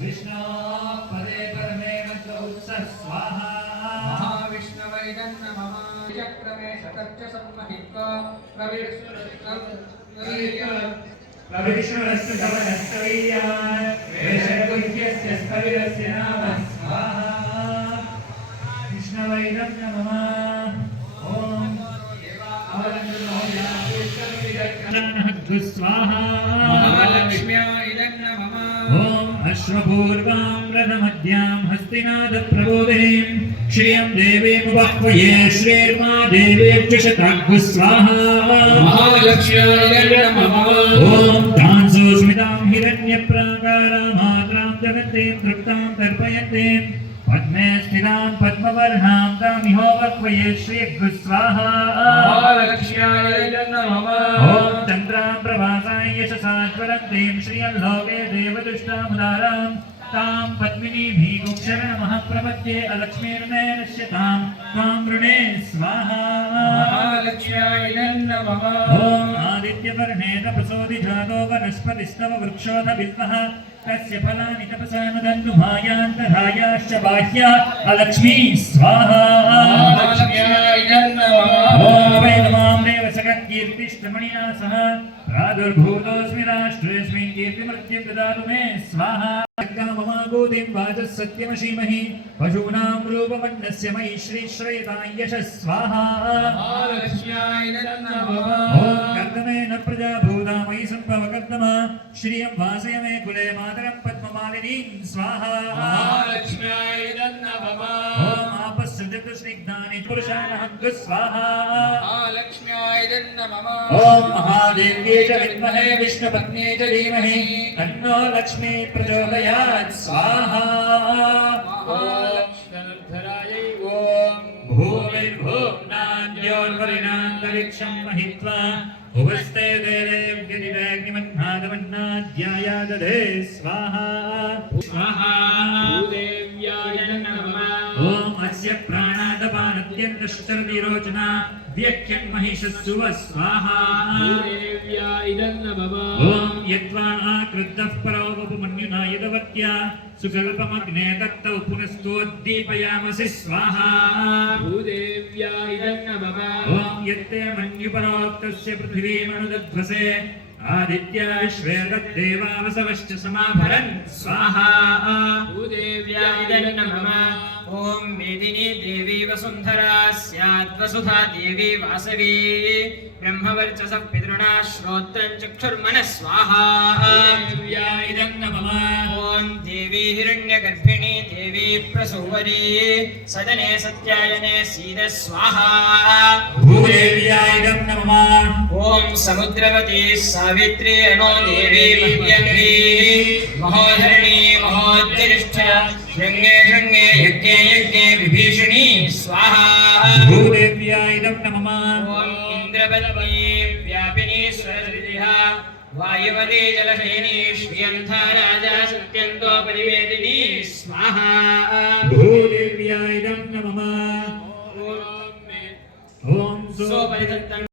विष्णु पदे परमे मंत्र उत्सव स्वाहा महाविष्णवे नमः चक्रमे शतच्च सम्महित्वा प्रविष्णुरस्य कवनस्तवीयान् वेषगुह्यस्य स्कविरस्य नाम स्वाहा विष्णवे नमः ओम स्वाहा महालक्ष्म्याय नमः ओम अश्वपूर्वां रथमध्यां हस्तिनादप्रबोधिनीं श्रियं देवीं वह्वये श्रीर्मा देवीं च शताग्भु स्वाहा महालक्ष्म्याय नमः ओम तांसोस्मितां हिरण्यप्राकारामात्रां जगतीं तृप्तां तर्पयन्तीं पद्मे स्थितां पद्मवर्णां तामिहो वह्वये श्रीर्भु स्वाहा महालक्ष्म्याय नमः ओम चन्द्रां प्रभासां यशसा ज्वलन्तीं श्रियं लोके देवदुष्टामुदारां तां पद्मिनीभिगुक्षरणमः प्रपद्ये अलक्ष्मीर्नश्यतां त्वां वृणे स्वाहा महालक्ष्म्याय नमः ओम आदित्यवर्णे तपसोऽधिजातो वनस्पतिस्तव वृक्षोऽधविद्मः तस्य फलानि तपसा नुदन्तु मायान्तरायाश्च बाह्या अलक्ष्मी स्वाहा महालक्ष्म्याय नमः ओम वेदमां देवसखकीर्तिष्टमणिना सह प्रादुर्भूतोऽस्मि राष्ट्रेऽस्मिन् कीर्तिमृत्युं ददातु मे स्वाहा ममागोदिं वाचः सत्यमशीमहि पशूनां रूपमन्नस्य मयि श्रीश्रयतां यशः स्वाहा महालक्ष्म्याय नमः ओम कर्दमेन प्रजाभूता मयि सम्भव कर्दमा श्रियं वासय मे कुले मातरं पद्ममालिनीं स्वाहा महालक्ष्म्याय नमः ओम आपस्सृजतु स्निग्धानि पुरुषाणहं स्वाहा महालक्ष्म्याय नमः ओम महादेव्यै च विद्महे विष्णुपत्न्यै च धीमहि तन्नो लक्ष्मी प्रचोदयात् स्वाहा महालक्ष्म्यधरायै ओम भूमिर्भुवनाद्योर्वरिणान्तरिक्षं महित्वा उपस्थे देवेऽग्निमन्नादमन्नाध्यायादधे स्वाहा स्वाहा भूदेव्याय नमः ओम अस्य प्राणादपानत्यन्तश्चरतिरोचना व्यख्यं महिषस्सुव स्वाहा भूदेव्याय नमः ओम यत्वा आकृद्धः परोपमन्युना यदवत्या सुकल्पमग्ने तत्तौ पुनस्तोद्दीपयामसि स्वाहा भूदेव्याय नमः ओम यत्ते मन्युपरोक्तस्य पृथिवीमनुदध्वसे आदित्याश्वेतद्देवावसवश्च समाभरन् स्वाहा भूदेव्याय नमः ओम मेदिनी देवी वसुंधरा स्यात् वसुधा देवी वासवी ब्रह्मवर्चसः पितृणा श्रोत्रं चक्षुर्मनः स्वाहा देव्याय नमः ओम देवी हिरण्यगर्भिणी देवी प्रसूवरी सदने सत्यायने सीद स्वाहा भूदेव्याय नमः ओम समुद्रवती सावित्री अनो देवी मह्यंगी महोधरणी महोज्यनिष्ठ शृंगे शृंगे यज्ञे यज्ञे विभीषणी स्वाहा भूदेव्याय नमः ओम इंद्रबलमयी व्यापिनी स्वररिहा वायुवती जलशयिनी श्रियंथा राजा सत्यंतो परिवेदिनी स्वाहा